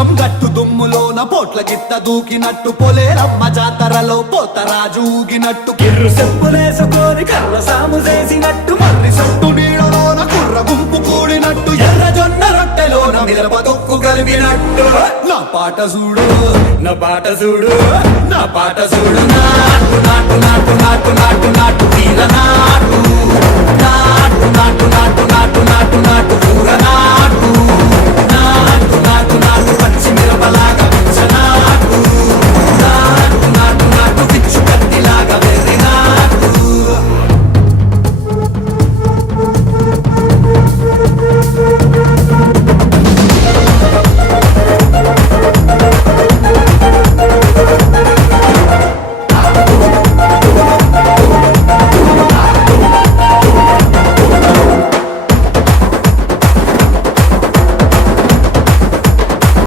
పొలం గట్టు దుమ్ములోన పోట్ల గిత్త దూకినట్టు పొలేరమ్మ జాతరలో పోతరాజు ఊగినట్టు కిర్రు చెప్పులేసుకొని కర్ర సాము చేసినట్టు మర్రి సొట్టు నీడలోన కుర్ర గుంపు కూడినట్టు ఎర్ర జొన్న రొట్టెలోన మిరప తొక్కు కలిపినట్టు నా పాట చూడు నా పాట చూడు నా పాట చూడు నాటు నాటు నాటు నాటు నాటు నాటు తీర నాటు నాటు నాటు నాటు నాటు నాటు నాటు